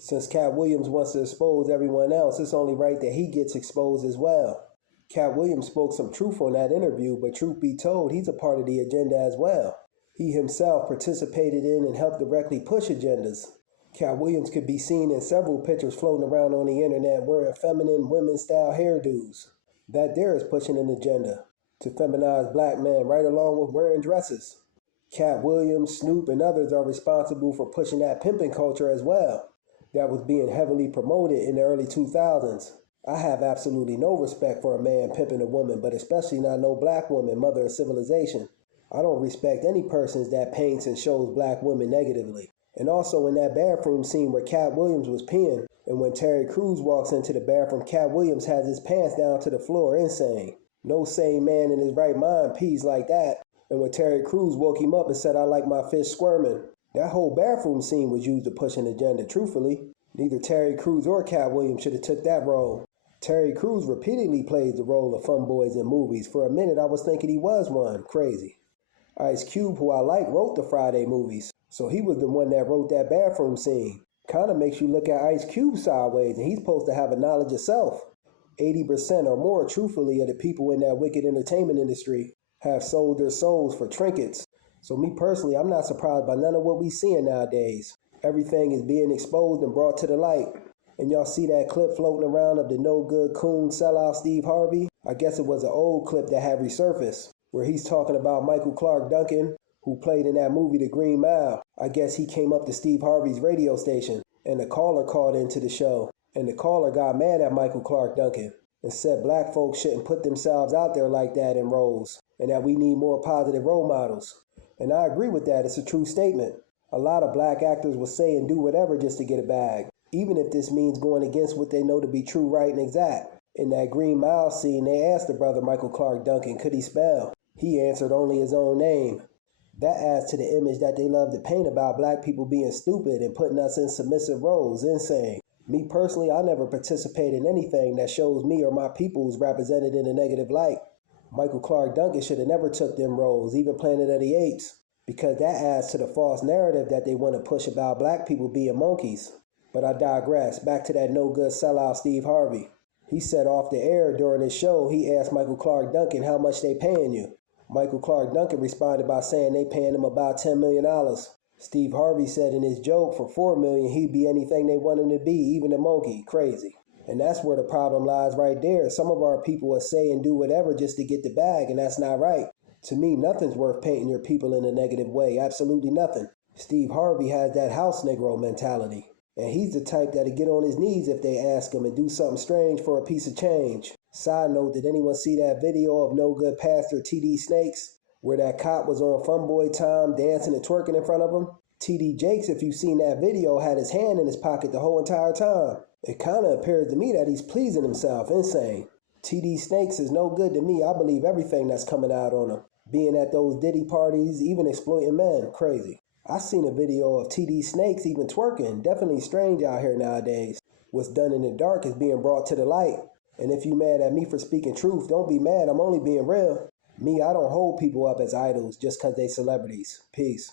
Since Katt Williams wants to expose everyone else, it's only right that he gets exposed as well. Katt Williams spoke some truth on that interview, but truth be told, he's a part of the agenda as well. He himself participated in and helped directly push agendas. Katt Williams could be seen in several pictures floating around on the internet wearing feminine women-style hairdos. That there is pushing an agenda to feminize black men right along with wearing dresses. Katt Williams, Snoop, and others are responsible for pushing that pimping culture as well. That was being heavily promoted in the early 2000s. I have absolutely no respect for a man pimping a woman, but especially not no black woman, mother of civilization. I don't respect any persons that paints and shows black women negatively. And also in that bathroom scene where Katt Williams was peeing, and when Terry Crews walks into the bathroom, Katt Williams has his pants down to the floor, insane. No sane man in his right mind pees like that. And when Terry Crews woke him up and said, "I like my fish squirming," that whole bathroom scene was used to push an agenda, truthfully. Neither Terry Crews or Katt Williams should have took that role. Terry Crews repeatedly plays the role of fun boys in movies. For a minute, I was thinking he was one. Crazy. Ice Cube, who I like, wrote the Friday movies. So he was the one that wrote that bathroom scene. Kind of makes you look at Ice Cube sideways, and he's supposed to have a knowledge of self. 80% or more, truthfully, of the people in that wicked entertainment industry have sold their souls for trinkets. So me personally, I'm not surprised by none of what we seeing nowadays. Everything is being exposed and brought to the light. And y'all see that clip floating around of the no-good coon sellout Steve Harvey? I guess it was an old clip that had resurfaced, where he's talking about Michael Clark Duncan, who played in that movie The Green Mile. I guess he came up to Steve Harvey's radio station, and the caller called into the show. And the caller got mad at Michael Clark Duncan and said black folks shouldn't put themselves out there like that in roles, and that we need more positive role models. And I agree with that. It's a true statement. A lot of black actors will say and do whatever just to get a bag, even if this means going against what they know to be true, right, and exact. In that Green Mile scene, they asked the brother Michael Clark Duncan, could he spell? He answered only his own name. That adds to the image that they love to paint about black people being stupid and putting us in submissive roles. Insane. Me personally, I never participate in anything that shows me or my peoples represented in a negative light. Michael Clark Duncan should have never took them roles, even Planet of the Apes, because that adds to the false narrative that they want to push about black people being monkeys. But I digress. Back to that no-good sellout Steve Harvey. He said off the air during his show, he asked Michael Clark Duncan how much they paying you. Michael Clark Duncan responded by saying they paying him about $10 million. Steve Harvey said in his joke for $4 million he'd be anything they want him to be, even a monkey. Crazy. And that's where the problem lies right there. Some of our people will say and do whatever just to get the bag, and that's not right. To me, nothing's worth painting your people in a negative way. Absolutely nothing. Steve Harvey has that house Negro mentality. And he's the type that'll get on his knees if they ask him and do something strange for a piece of change. Side note, did anyone see that video of no good pastor TD Snakes, where that cop was on funboy time dancing and twerking in front of him? TD Jakes, if you've seen that video, had his hand in his pocket the whole entire time. It kind of appears to me that he's pleasing himself. Insane. TD Snakes is no good to me. I believe everything that's coming out on him. Being at those Diddy parties, even exploiting men. Crazy. I seen a video of TD Snakes even twerking. Definitely strange out here nowadays. What's done in the dark is being brought to the light. And if you mad at me for speaking truth, don't be mad. I'm only being real. Me, I don't hold people up as idols just because they celebrities. Peace.